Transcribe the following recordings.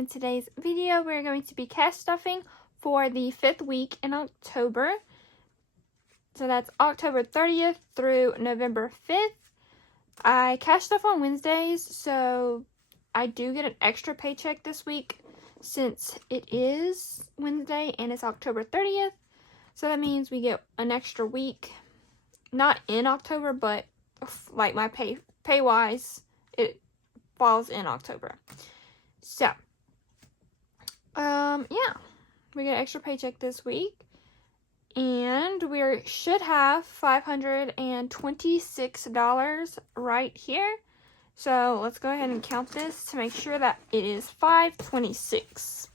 in today's video we're going to be cash stuffing for the 5th week in October. So that's October 30th through November 5th. I cash stuff on Wednesdays, so I do get an extra paycheck this week since it is Wednesday and it's October 30th. So that means we get an extra week, not in October, but like my pay wise, it falls in October. So, yeah, we get an extra paycheck this week, and we should have $526 right here. So let's go ahead and count this to make sure that it is 526.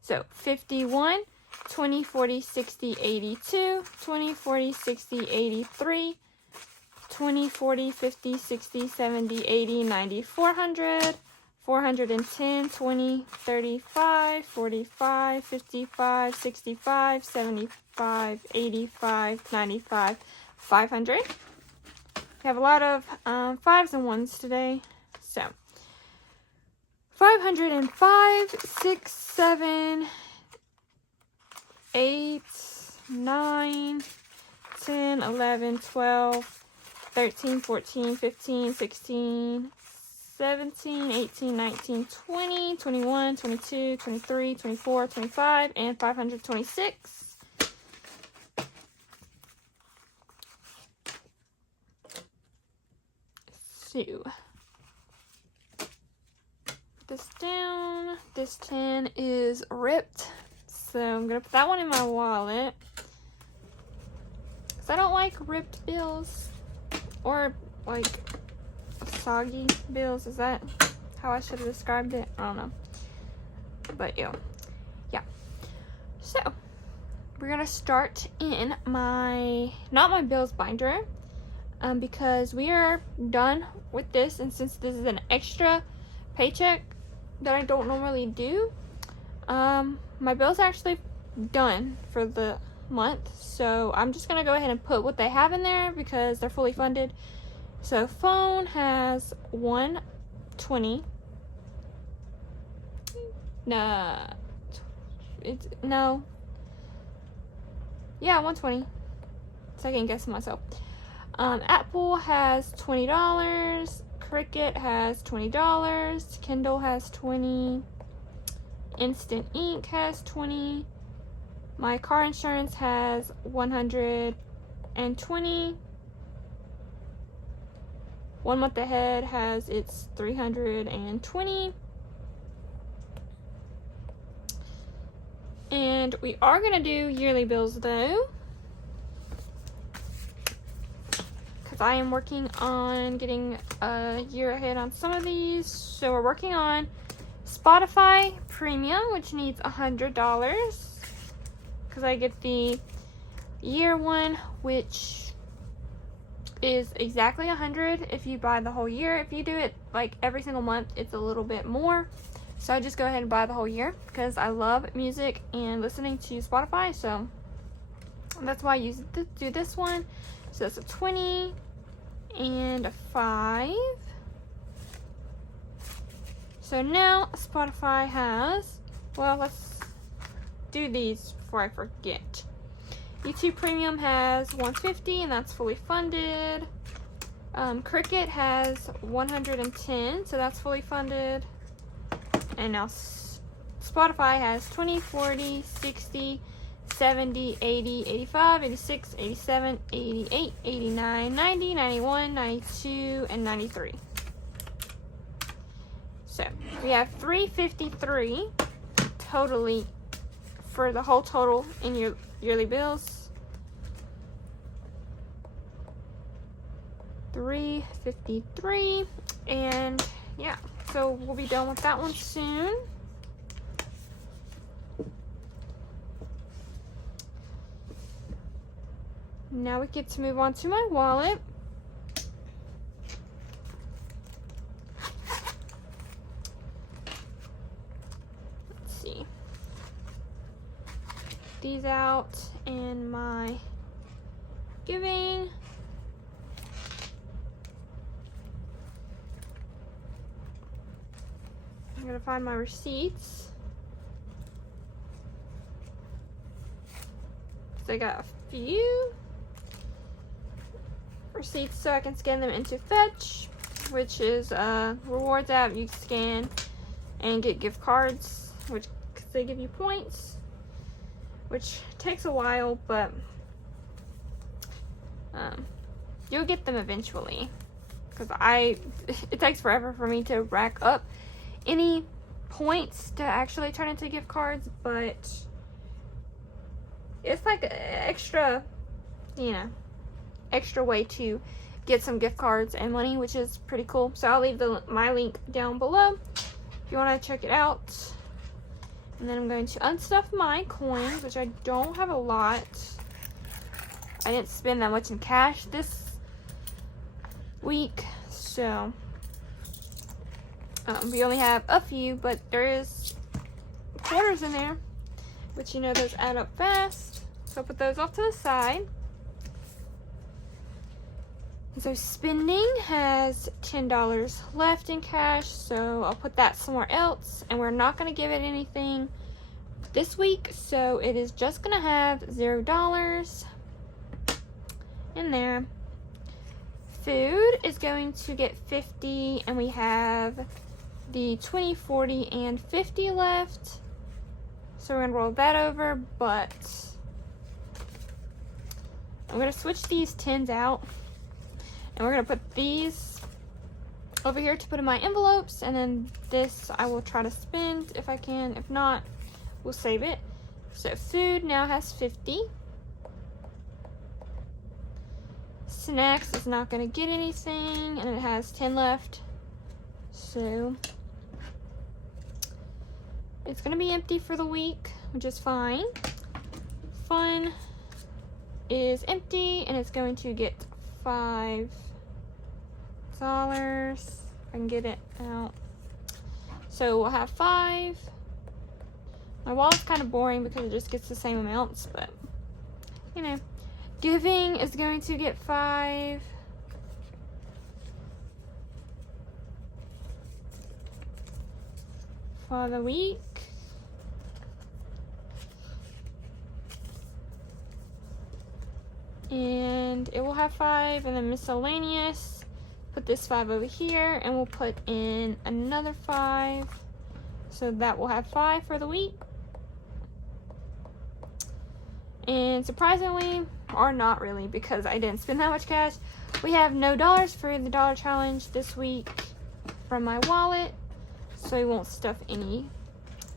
So 51, 20, 40, 60, 82, 20, 40, 60, 83, 20, 40, 50, 60, 70, 80, 90, 400, 410, 20, 35, 45, 55, 65, 75, 85, 95, 500. We have a lot of 5s and 1s today. So 505, 6, 7, 8, 9, 10, 11, 12, 13, 14, 15, 16, 17, 18, 19, 20, 21, 22, 23, 24, 25, and 526. So, put this down. This 10 is ripped, so I'm going to put that one in my wallet. Because I don't like ripped bills, or like soggy bills. Is that how I should have described it? I don't know. But yeah. So, we're going to start in not my bills binder. Because we are done with this, and since this is an extra paycheck that I don't normally do, my bill's actually done for the month, so I'm just gonna go ahead and put what they have in there because they're fully funded. So phone has $120. $120. Second guessing myself. Apple has $20, Cricut has $20, Kindle has $20, Instant Ink has $20, my car insurance has $120, 1 month ahead has its $320, and we are going to do yearly bills though. I am working on getting a year ahead on some of these. So we're working on Spotify Premium, which needs $100 because I get the year one, which is exactly $100 if you buy the whole year. If you do it like every single month, it's a little bit more. So I just go ahead and buy the whole year because I love music and listening to Spotify. So that's why I do this one. So that's a 20 and a 5. So now Spotify has, well, let's do these before I forget. YouTube Premium has $150 and that's fully funded. Cricut has $110, so that's fully funded. And now Spotify has 20, 40, 60, 70, 80, 85, 86, 87, 88, 89, 90, 91, 92, and 93. So we have $353 totally for the whole total in your yearly bills. $353, and yeah, so we'll be done with that one soon. Now we get to move on to my wallet. Let's see. These out in my giving. gotta find my receipts. So I got a few receipts so I can scan them into Fetch, which is a rewards app you scan and get gift cards, which they give you points, which takes a while, but you'll get them eventually, because it takes forever for me to rack up any points to actually turn into gift cards, but it's like an extra, extra way to get some gift cards and money, which is pretty cool. So I'll leave my link down below if you want to check it out. And then I'm going to unstuff my coins, which I don't have a lot. I didn't spend that much in cash this week, so we only have a few, but there is quarters in there, which those add up fast. So I'll put those off to the side. So spending has $10 left in cash, so I'll put that somewhere else, and we're not going to give it anything this week, so it is just going to have $0 in there. Food is going to get 50, and we have the 20, 40, and 50 left, so we're going to roll that over, but I'm going to switch these 10s out. And we're going to put these over here to put in my envelopes, and then this I will try to spend if I can. If not, we'll save it. So food now has 50. Snacks is not going to get anything, and it has 10 left. So it's going to be empty for the week, which is fine. Fun is empty, and it's going to get $5. I can get it out. So we'll have 5. My wallet's kind of boring because it just gets the same amounts, but giving is going to get 5. For the week. And it will have 5, and then miscellaneous. Put this 5 over here, and we'll put in another 5. So that will have 5 for the week. And surprisingly, or not really, because I didn't spend that much cash, we have no dollars for the dollar challenge this week from my wallet. So we won't stuff any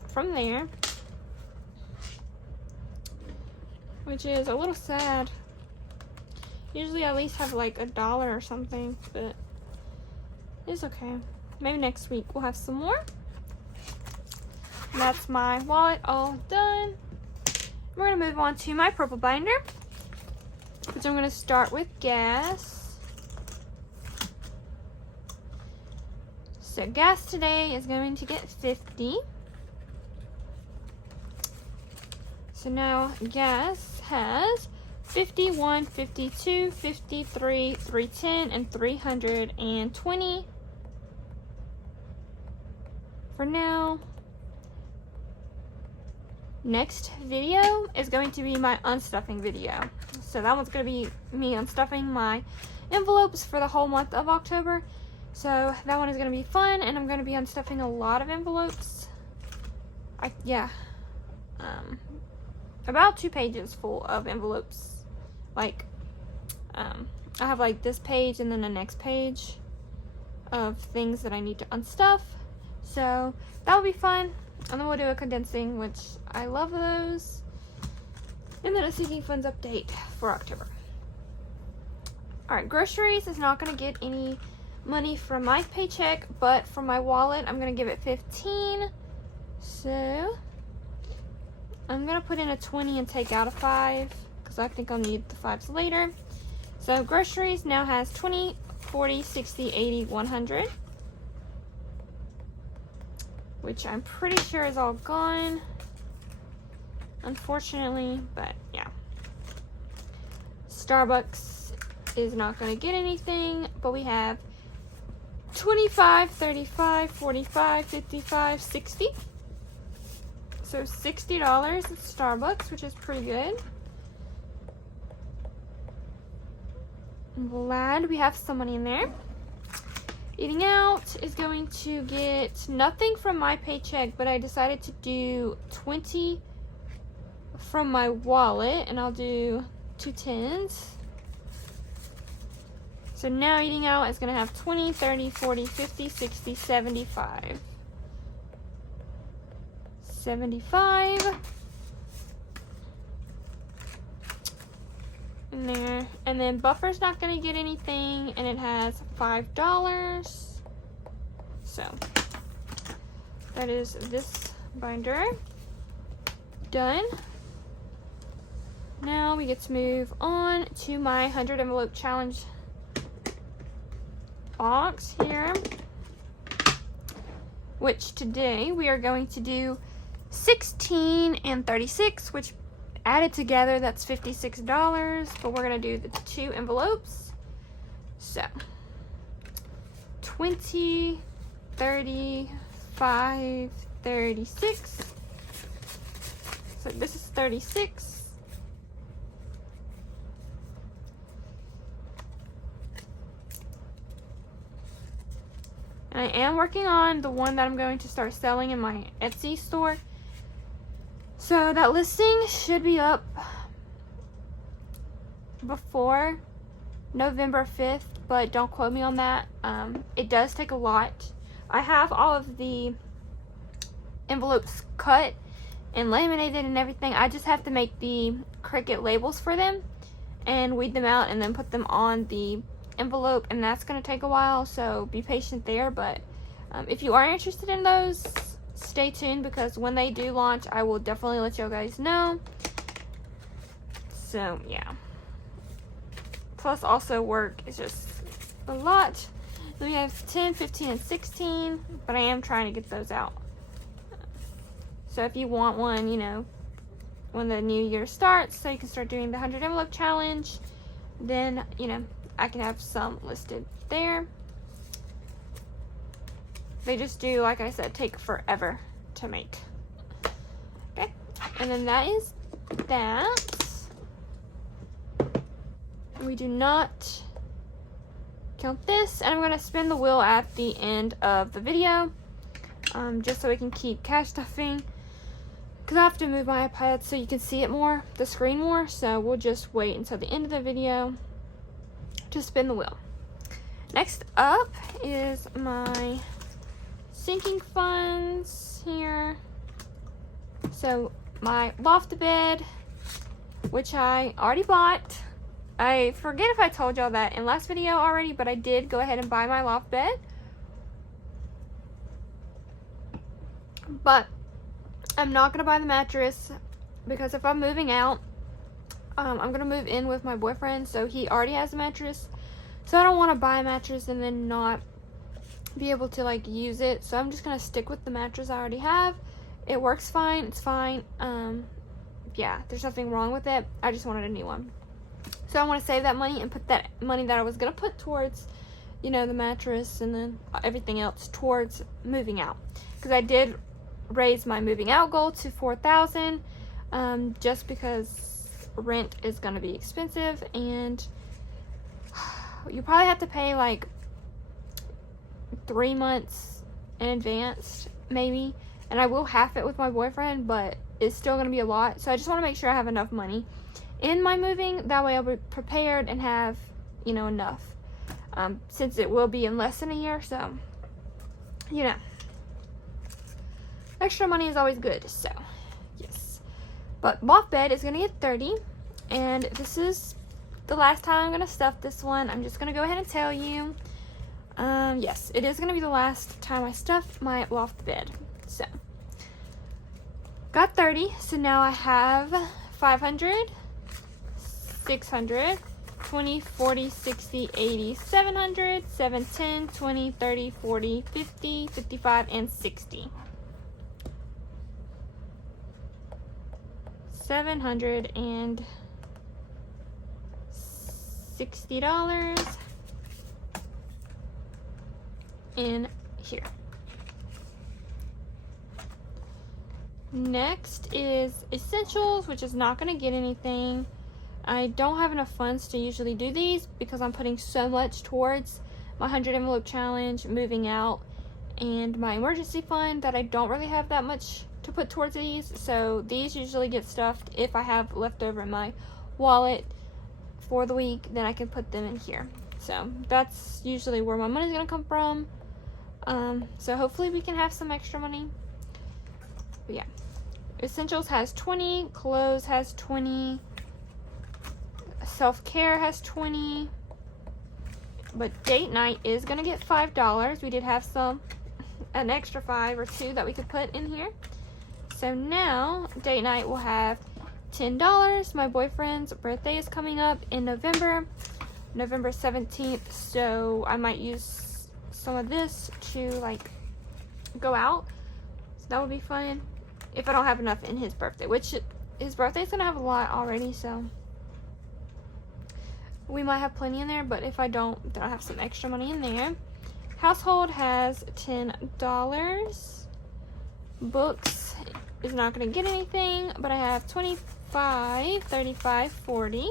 from there, which is a little sad. Usually I at least have like $1 or something, but it's okay. Maybe next week we'll have some more. That's my wallet all done. We're going to move on to my purple binder, which I'm going to start with gas. So gas today is going to get 50. So now gas has 51, 52, 53, 310, and 320 for now. Next video is going to be my unstuffing video. So that one's going to be me unstuffing my envelopes for the whole month of October. So that one is going to be fun, and I'm going to be unstuffing a lot of envelopes. About 2 pages full of envelopes. Like, I have like this page and then the next page of things that I need to unstuff. So that will be fun. And then we'll do a condensing, which I love those. And then a Seeking Funds update for October. Alright, groceries is not going to get any money from my paycheck, but from my wallet, I'm going to give it 15. So I'm going to put in a 20 and take out a 5, because I think I'll need the 5s later. So groceries now has 20, 40, 60, 80, 100. Which I'm pretty sure is all gone, unfortunately, but yeah. Starbucks is not going to get anything, but we have 25, 35, 45, 55, 60. So $60 at Starbucks, which is pretty good. I'm glad we have some money in there. Eating out is going to get nothing from my paycheck, but I decided to do 20 from my wallet, and I'll do 2 10s. So now eating out is going to have 20, 30, 40, 50, 60, 75. 75. In there. And then Buffer's not going to get anything, and it has $5. So that is this binder. Done. Now we get to move on to my 100 envelope challenge box here, which today we are going to do 16 and 36, which added together that's $56, but we're going to do the 2 envelopes. So 20, 35, 36. So this is 36. And I am working on the one that I'm going to start selling in my Etsy store. So that listing should be up before November 5th, but don't quote me on that. It does take a lot. I have all of the envelopes cut and laminated and everything. I just have to make the Cricut labels for them and weed them out and then put them on the envelope, and that's going to take a while, so be patient there. But if you are interested in those, stay tuned, because when they do launch, I will definitely let you guys know. So yeah, plus also work is just a lot. Then we have 10, 15, and 16, but I am trying to get those out. So if you want one, you know, when the new year starts, so you can start doing the 100 envelope challenge, then, you know, I can have some listed there. They just do, like I said, take forever to make. Okay, and then that is that. We do not count this, and I'm going to spin the wheel at the end of the video, just so we can keep cash stuffing, because I have to move my iPad so you can see it more, the screen more, so we'll just wait until the end of the video to spin the wheel. Next up is my sinking funds here. So my loft bed, which I already bought. I forget if I told y'all that in last video already, but I did go ahead and buy my loft bed. But I'm not gonna buy the mattress, because if I'm moving out, I'm gonna move in with my boyfriend, so he already has a mattress. So I don't want to buy a mattress and then not be able to like use it. So I'm just gonna stick with the mattress I already have. It works fine. It's fine. Yeah, there's nothing wrong with it. I just wanted a new one. So I want to save that money and put that money that I was gonna put towards, you know, the mattress and then everything else towards moving out, because I did raise my moving out goal to $4,000, just because rent is going to be expensive, and you probably have to pay like 3 months in advance maybe, and I will half it with my boyfriend, but it's still going to be a lot. So I just want to make sure I have enough money in my moving, that way I'll be prepared and have, you know, enough, since it will be in less than a year. So, you know, extra money is always good. So yes, but loft bed is gonna get 30, and this is the last time I'm gonna stuff this one. I'm just gonna go ahead and tell you, yes, it is gonna be the last time I stuff my loft bed. So got 30, so now I have 500, 600, 20, 40, 60, 80, 700, 710, 20, 30, 40, 50, 55, and 60. $760. in here. Next is essentials, which is not going to get anything. I don't have enough funds to usually do these because I'm putting so much towards my 100 envelope challenge, moving out, and my emergency fund that I don't really have that much to put towards these. So these usually get stuffed if I have leftover in my wallet for the week, then I can put them in here. So that's usually where my money's gonna come from. So hopefully we can have some extra money. But yeah, essentials has 20, clothes has 20, self-care has 20, but date night is gonna get $5. We did have an extra 5 or 2 that we could put in here. So now date night will have $10. My boyfriend's birthday is coming up in November 17th, so I might use some of this to like go out, so that would be fun if I don't have enough in his birthday, which his birthday's gonna have a lot already, so we might have plenty in there. But if I don't, then I'll have some extra money in there. Household has $10. Books is not gonna get anything, but I have 25, 35, 40.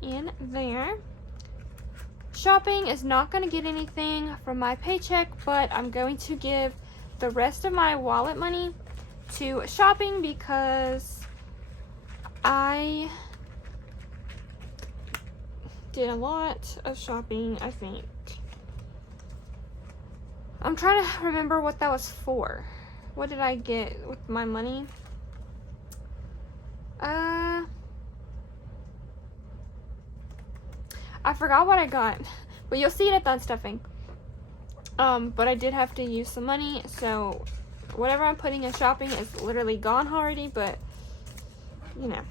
In there. Shopping is not going to get anything from my paycheck, but I'm going to give the rest of my wallet money to shopping because I did a lot of shopping, I think. I'm trying to remember what that was for. What did I get with my money? I forgot what I got, but you'll see it at the unstuffing. But I did have to use some money, so whatever I'm putting in shopping is literally gone already, but you know,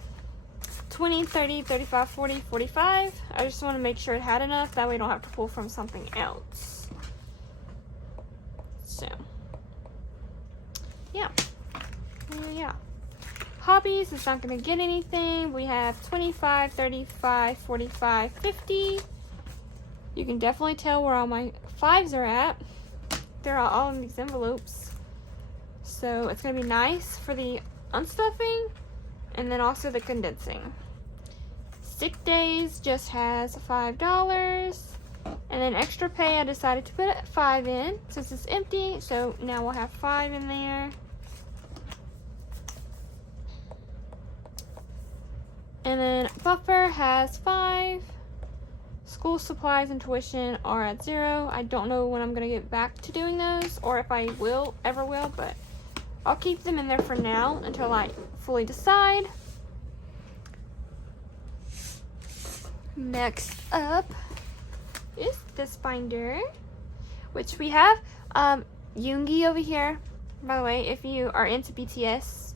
20, 30, 35, 40, 45. I just want to make sure it had enough, that way I don't have to pull from something else. So, yeah. Hobbies is not going to get anything. We have 25, 35, 45, 50. You can definitely tell where all my 5s are at. They're all in these envelopes. So it's going to be nice for the unstuffing and then also the condensing. Sick days just has $5. And then extra pay, I decided to put 5 in since it's empty. So now we'll have 5 in there. And then buffer has 5. School supplies and tuition are at 0. I don't know when I'm going to get back to doing those or if I ever will, but I'll keep them in there for now until I fully decide. Next up is this binder, which we have Yoongi over here, by the way, if you are into BTS.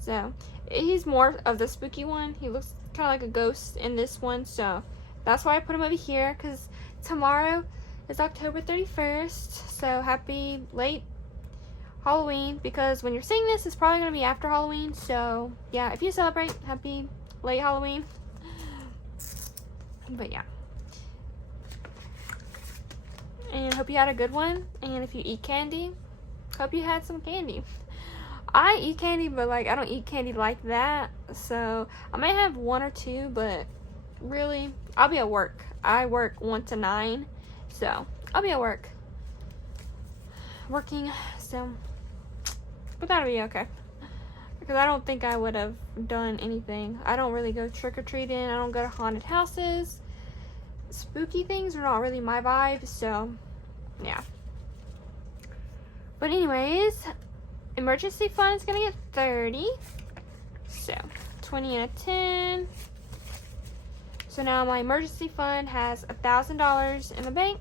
So he's more of the spooky one. He looks kind of like a ghost in this one, so that's why I put him over here, because tomorrow is October 31st, so happy late Halloween, because when you're seeing this, it's probably going to be after Halloween, so yeah, if you celebrate, happy late Halloween. But yeah. And hope you had a good one, and if you eat candy, hope you had some candy. I eat candy, but like I don't eat candy like that, so I may have 1 or 2, but really I'll be at work. I work 1 to 9, so I'll be at work working, so but that'll be okay, because I don't think I would have done anything. I don't really go trick-or-treating. I don't go to haunted houses. Spooky things are not really my vibe, so yeah. But anyways, emergency fund is gonna get 30, so 20 and a 10. So now my emergency fund has $1,000 in the bank.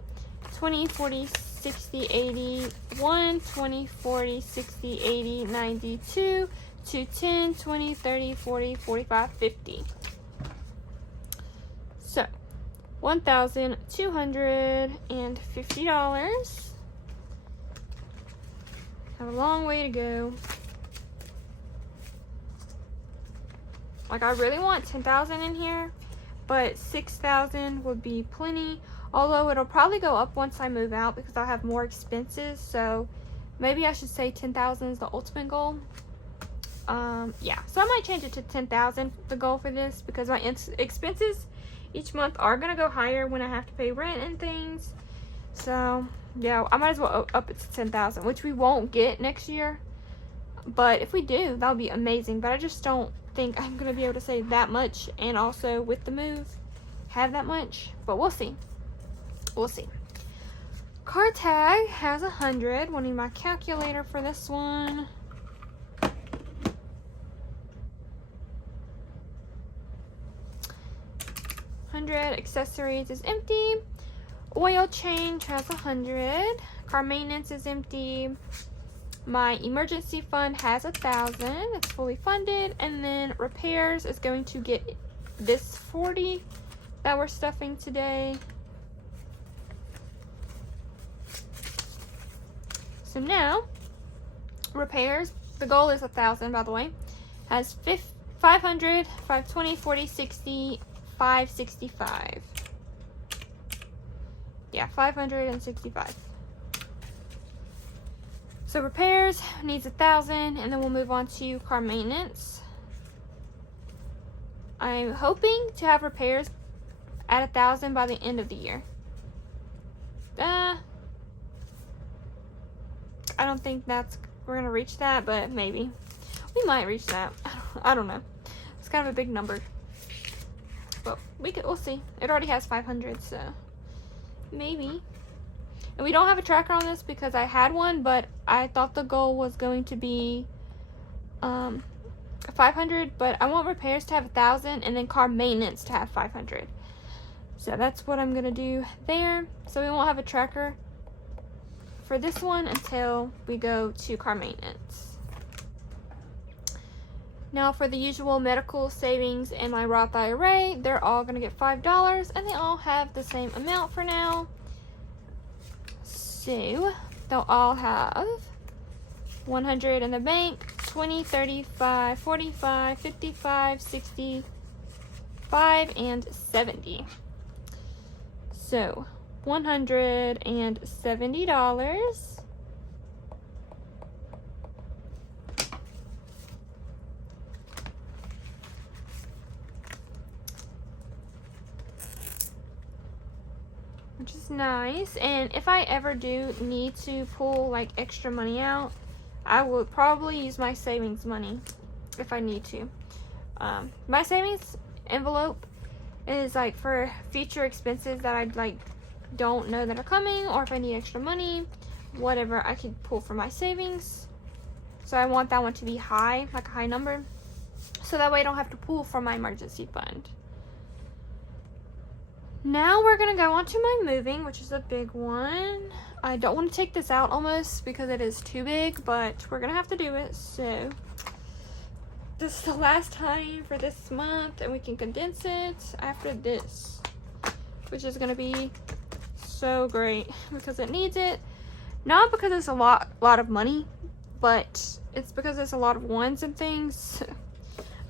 20, 40, 60, 80, 1, 20, 40, 60, 80, 92, 210, 20, 30, 40, 45, 50. So $1,250. Have a long way to go. Like I really want 10,000 in here, but 6,000 would be plenty. Although it'll probably go up once I move out because I'll have more expenses. So maybe I should say 10,000 is the ultimate goal. Yeah, so I might change it to 10,000, the goal for this, because my expenses each month are gonna go higher when I have to pay rent and things. So yeah, I might as well up it to 10,000, which we won't get next year. But if we do, that would be amazing. But I just don't think I'm gonna be able to save that much, and also with the move, have that much. But we'll see. We'll see. Car tag has 100. We'll need my calculator for this one. Accessories is empty. Oil change has 100. Car maintenance is empty. My emergency fund has 1,000. It's fully funded. And then repairs is going to get this 40 that we're stuffing today. So now, repairs, the goal is 1,000, by the way, has 500, 520, 40, 60, 565. Yeah, 565. So repairs needs 1,000, and then we'll move on to car maintenance. I'm hoping to have repairs at 1,000 by the end of the year. I don't think we're gonna reach that, but maybe we might reach that. I don't know. It's kind of a big number, but we'll see. It already has 500, so maybe. And we don't have a tracker on this because I had one, but I thought the goal was going to be 500. But I want repairs to have 1,000, and then car maintenance to have 500. So that's what I'm gonna do there. So we won't have a tracker for this one until we go to car maintenance. Now for the usual medical, savings, and my Roth IRA, they're all gonna get $5, and they all have the same amount for now. So they'll all have 100 in the bank, 20, 35, 45, 55, 65, and 70. So $170. Which is nice. And if I ever do need to pull like extra money out, I will probably use my savings money if I need to. My savings envelope is like for future expenses that I like don't know that are coming, or if I need extra money, whatever, I could pull from my savings. So I want that one to be high, like a high number, so that way I don't have to pull from my emergency fund. Now we're gonna go on to my moving, which is a big one. I don't want to take this out almost because it is too big, but we're gonna have to do it. So this is the last time for this month, and we can condense it after this, which is gonna be so great because it needs it. Not because it's a lot of money, but it's because it's a lot of ones and things.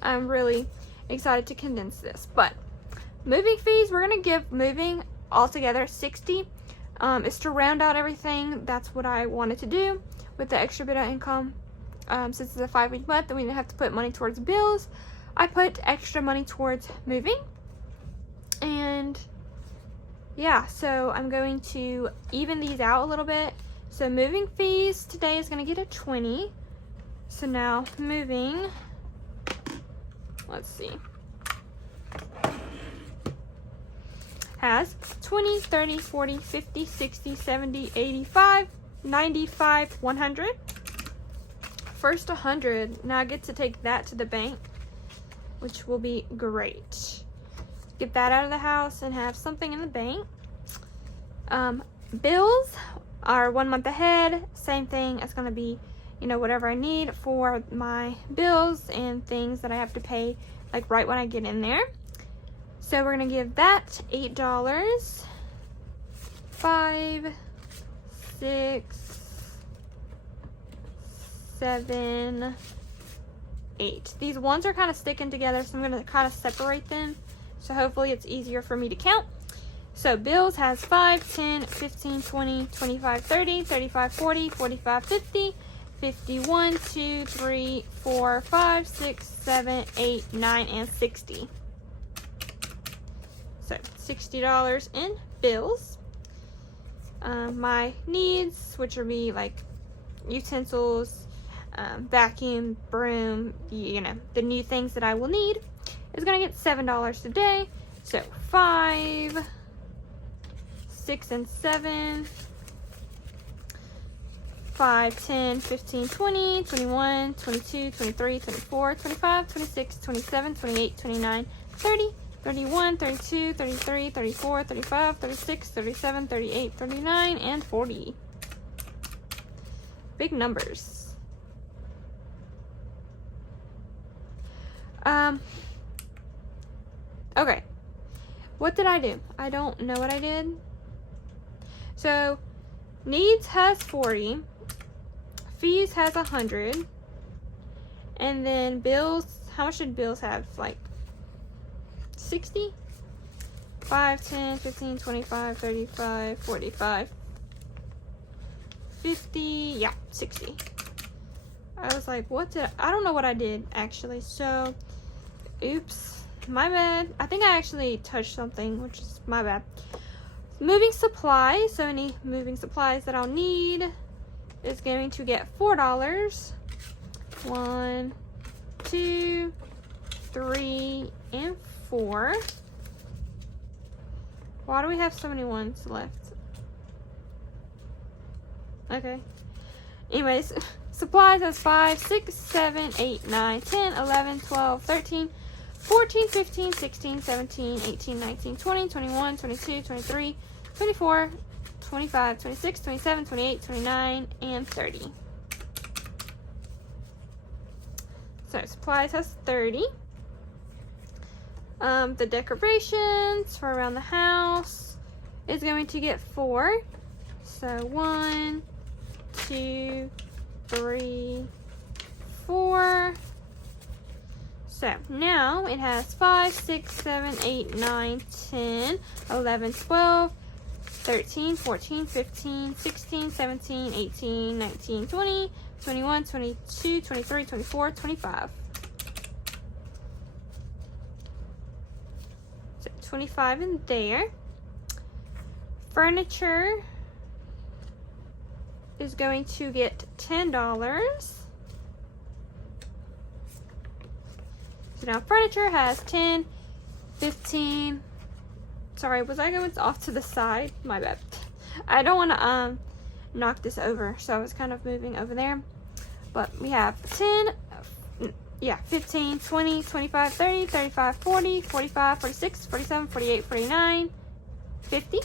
I'm really excited to condense this. But moving fees, we're gonna give moving altogether 60. It's to round out everything. That's what I wanted to do with the extra bit of income. Since it's a 5-week month and we didn't have to put money towards bills, I put extra money towards moving. And yeah, so I'm going to even these out a little bit. So moving fees today is going to get a 20. So now moving, let's see, has 20, 30, 40, 50, 60, 70, 85, 95, 100. First 100. Now I get to take that to the bank, which will be great. Get that out of the house and have something in the bank. Bills are 1 month ahead. Same thing. It's going to be, you know, whatever I need for my bills and things that I have to pay, like right when I get in there. So we're going to give that $8. 5, 6, 7, 8. These ones are kind of sticking together, so I'm going to kind of separate them so hopefully it's easier for me to count. So bills has 5, 10, 15, 20, 25, 30, 35, 40, 45, 50, 51, 2, 3, 4, 5, 6, 7, 8, 9, and 60. So $60 in bills. My needs, which would be like utensils, vacuum, broom, you know, the new things that I will need, is gonna get $7 today. So 5, 6, and 7, 5, 10, 15, 20, 21, 22, 23, 24, 25, 26, 27, 28, 29, 30, 31, 32, 33, 34, 35, 36, 37, 38, 39, and 40. Big numbers. Okay. What did I do? I don't know what I did. So, needs has 40. Fees has 100. And then bills, how much did bills have? Like 60? 5, 10, 15, 25, 35, 45, 50, yeah, 60. I was like, I don't know what I did, actually. So, oops, my bad. I think I actually touched something, which is my bad. Moving supplies, so any moving supplies that I'll need is going to get $4. 1, 2, 3, and 4. Why do we have so many ones left? Okay. Anyways, supplies has 5, 6, 7, 8, 9, 10, 11, 12, 13, 14, 15, 16, 17, 18, 19, 20, 21, 22, 23, 24, 25, 26, 27, 28, 29, and 30. So supplies has 30. The decorations for around the house is going to get 4. So 1, 2, 3, 4. So now it has 5, 6, 7, 8, 9, 10, 11, 12, 13, 14, 15, 16, 17, 18, 19, 20, 21, 22, 23, 24, 25. So 25 in there. Furniture is going to get $10. So now furniture has 10, 15. Sorry, was I going off to the side? My bad. I don't want to knock this over, so I was kind of moving over there. But we have 15, 20, 25, 30, 35, 40, 45, 46, 47, 48, 49, 50.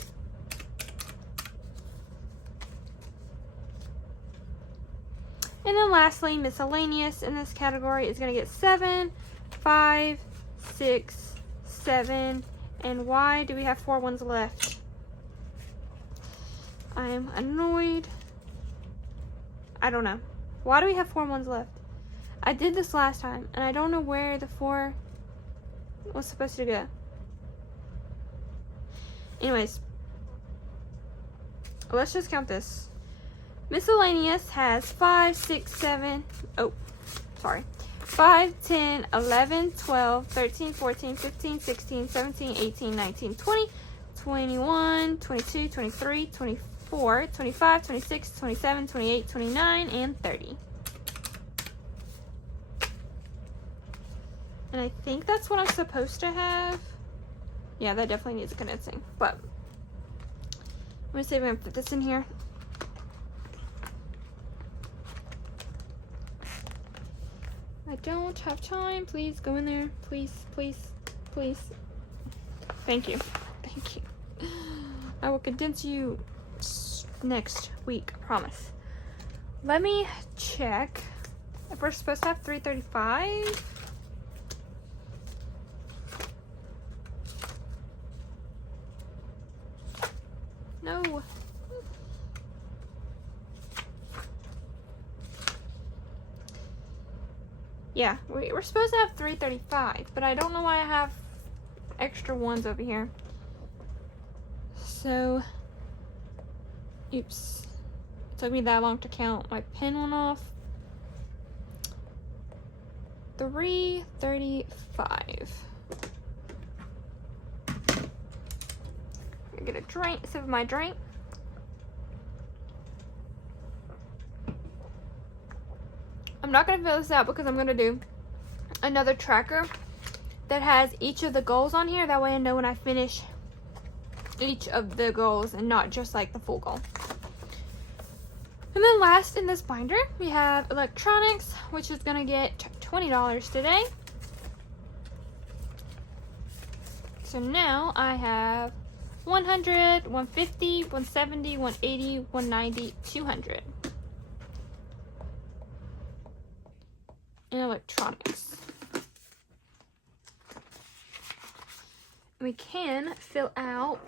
And then lastly, miscellaneous in this category is going to get 7, 5, 6, 7, and why do we have 4 ones left? I am annoyed. I don't know. Why do we have 4 ones left? I did this last time, and I don't know where the 4 was supposed to go. Anyways, let's just count this. Miscellaneous has 5, 6, 7, 5, 10, 11, 12, 13, 14, 15, 16, 17, 18, 19, 20, 21, 22, 23, 24, 25, 26, 27, 28, 29, and 30. And I think that's what I'm supposed to have. Yeah, that definitely needs condensing. But let me see if I can fit this in here. I don't have time. Please go in there. Please, please, please. Thank you. Thank you. I will condense you next week, I promise. Let me check if we're supposed to have 335. No. Yeah, we're supposed to have 335, but I don't know why I have extra ones over here. So, oops. It took me that long to count. My pen went off. $3.35. Get a drink, sip of my drink. I'm not gonna fill this out because I'm gonna do another tracker that has each of the goals on here. That way I know when I finish each of the goals and not just like the full goal. And then last in this binder, we have electronics, which is gonna get $20 today. So now I have 100, 150, 170, 180, 190, 200 in electronics. We can fill out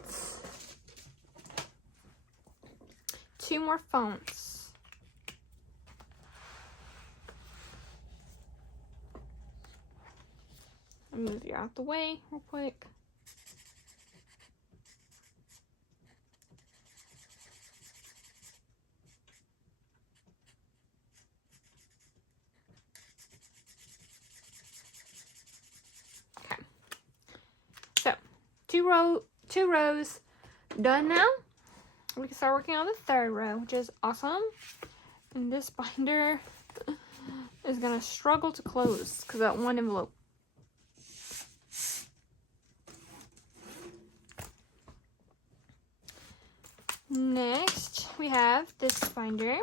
2 more phones. I'll move you out the way real quick. Two rows done now. We can start working on the 3rd row, which is awesome. And this binder is gonna struggle to close because that one envelope. Next, we have this binder.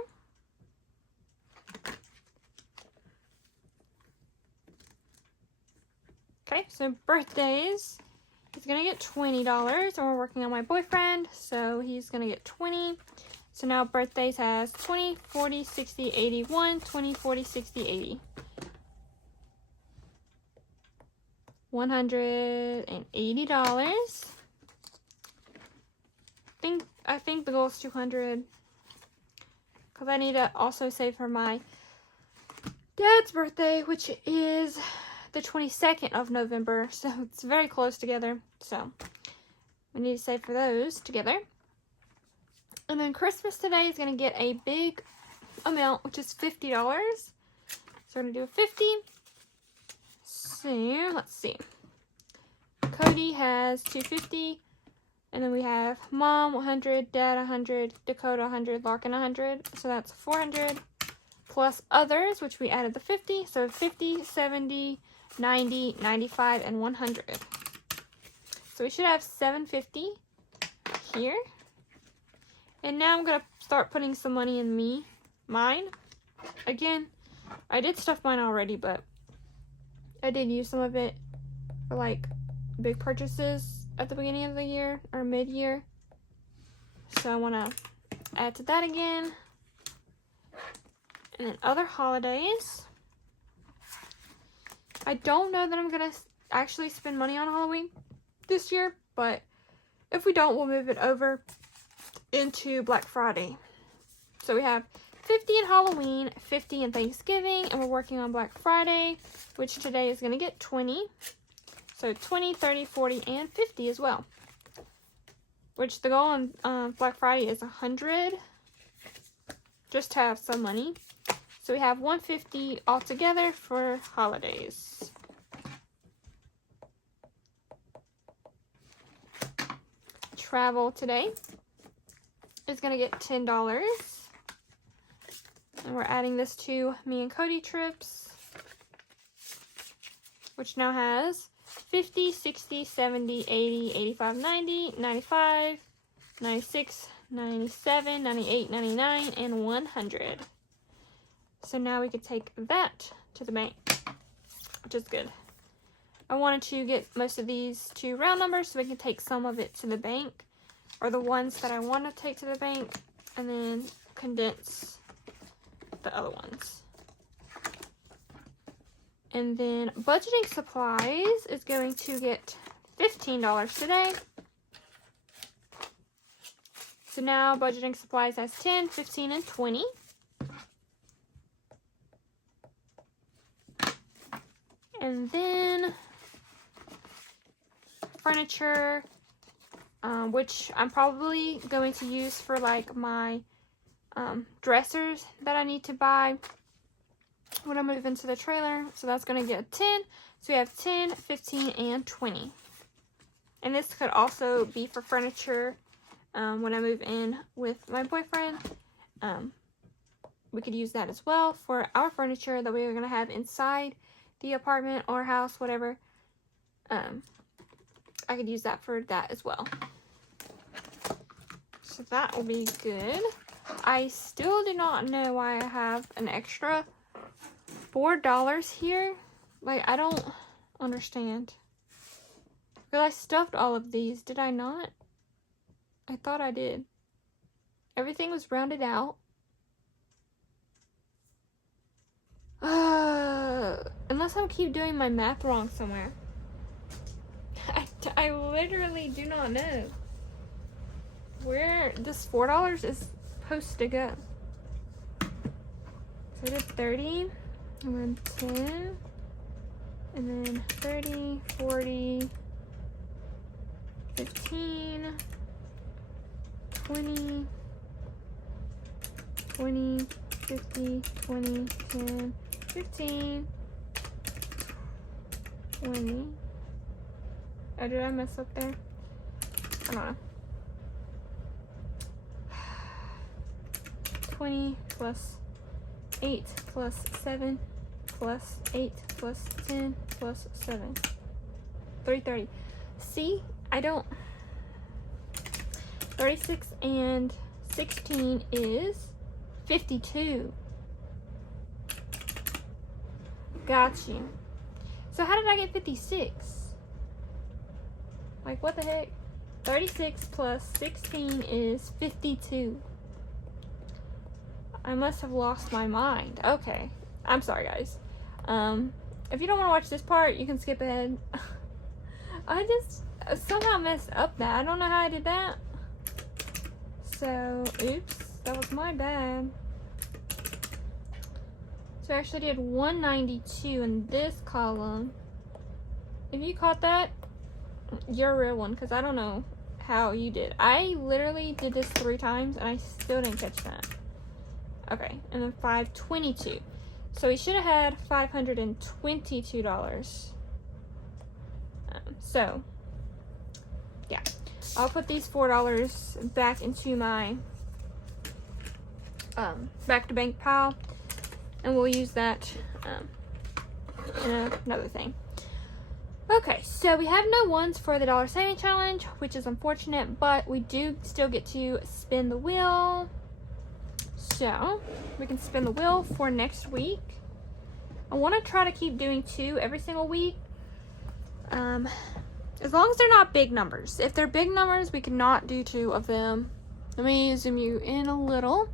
Okay, so birthdays. He's gonna get $20, and we're working on my boyfriend, so he's gonna get 20. So now birthdays has 20, 40, 60, 80, 1, 20, 40, 60, 80. $180. I think the goal is 200 because I need to also save for my dad's birthday, which is the 22nd of November, so it's very close together. So we need to save for those together. And then Christmas today is going to get a big amount, which is $50. So we're going to do a 50. So let's see. Cody has 250. And then we have Mom 100, Dad 100, Dakota 100, Larkin 100. So that's 400 plus others, which we added the 50. So 50, 70, 90, 95, and 100. So we should have 750 here. And now I'm going to start putting some money in mine. Again, I did stuff mine already, but I did use some of it for like big purchases at the beginning of the year or mid-year. So I want to add to that again. And then other holidays. I don't know that I'm going to actually spend money on Halloween this year, but if we don't, we'll move it over into Black Friday. So we have 50 in Halloween, 50 in Thanksgiving, and we're working on Black Friday, which today is going to get 20. So 20, 30, 40, and 50 as well. Which the goal on Black Friday is 100. Just to have some money. So we have 150 altogether for holidays. Travel today is going to get $10. And we're adding this to me and Cody trips, which now has 50, 60, 70, 80, 85, 90, 95, 96, 97, 98, 99, and 100. So now we could take that to the bank, which is good. I wanted to get most of these to round numbers so we can take some of it to the bank, or the ones that I want to take to the bank, and then condense the other ones. And then budgeting supplies is going to get $15 today. So now budgeting supplies has 10, 15, and 20. And then furniture, which I'm probably going to use for like my dressers that I need to buy when I move into the trailer. So that's going to get 10. So we have 10, 15, and 20. And this could also be for furniture when I move in with my boyfriend. We could use that as well for our furniture that we are going to have inside the apartment or house, whatever. I could use that for that as well. So that will be good. I still do not know why I have an extra $4 here. Like, I don't understand. Because I stuffed all of these, did I not? I thought I did. Everything was rounded out. Unless I keep doing my math wrong somewhere. I literally do not know where this $4 is supposed to go. So I did 30, and then 10, and then 30, 40, 15, 20, 20, 50, 20, 10, 15, 20. Oh, did I mess up there? I don't know. 20 plus 8 plus 7 plus 8 plus 10 plus 7. 330. See, I don't. 36 and 16 is 52. Got you. So how did I get 56? Like, what the heck? 36 plus 16 is 52. I must have lost my mind. Okay. I'm sorry, guys. If you don't want to watch this part, you can skip ahead. I just somehow messed up that. I don't know how I did that. So, oops. That was my bad. So I actually did 192 in this column. If you caught that, you're a real one, because I don't know how you did. I literally did this 3 times and I still didn't catch that. Okay, and then 522. So we should have had $522. So yeah, I'll put these $4 back into my back to bank pile, and we'll use that in another thing. Okay, so we have no ones for the dollar saving challenge, which is unfortunate, but we do still get to spin the wheel. So we can spin the wheel for next week. I want to try to keep doing 2 every single week. As long as they're not big numbers. If they're big numbers, we cannot do 2 of them. Let me zoom you in a little.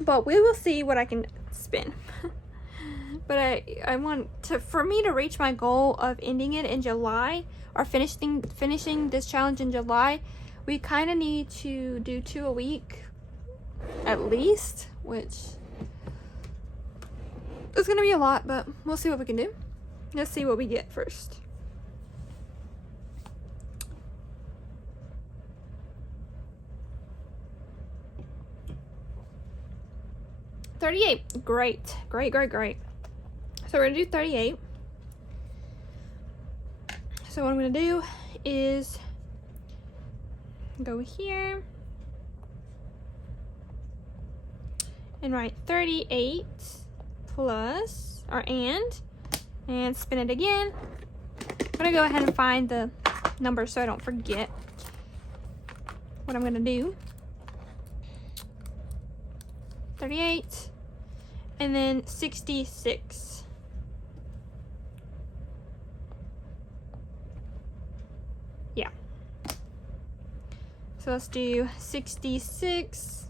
But we will see what I can spin. But I want to, for me to reach my goal of ending it in July, or finishing this challenge in July, we kind of need to do 2 a week at least, which is going to be a lot, but we'll see what we can do. Let's see what we get first. $38. Great. Great, great, great. So we're going to do 38. So what I'm going to do is go here and write 38 plus, or and spin it again. I'm going to go ahead and find the number so I don't forget what I'm going to do. 38 and then 66. Yeah. So let's do 66.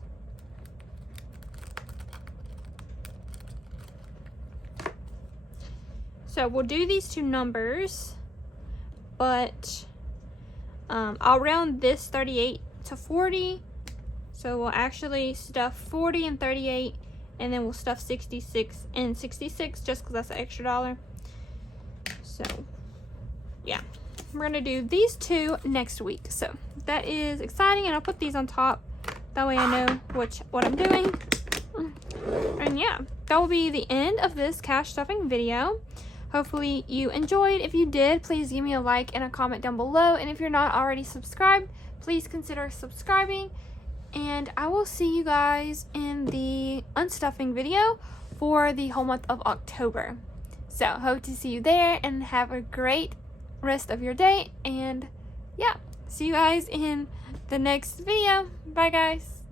So we'll do these 2 numbers, but I'll round this 38 to 40. So we'll actually stuff 40 and 38, and then we'll stuff 66 and 66 just because that's an extra $1. So, yeah. we're gonna do these two next week. So that is exciting, and I'll put these on top. That way I know what I'm doing. And yeah, that will be the end of this cash stuffing video. Hopefully you enjoyed. If you did, please give me a like and a comment down below. And if you're not already subscribed, please consider subscribing. And I will see you guys in the unstuffing video for the whole month of October. So hope to see you there, and have a great rest of your day. And yeah, see you guys in the next video. Bye guys.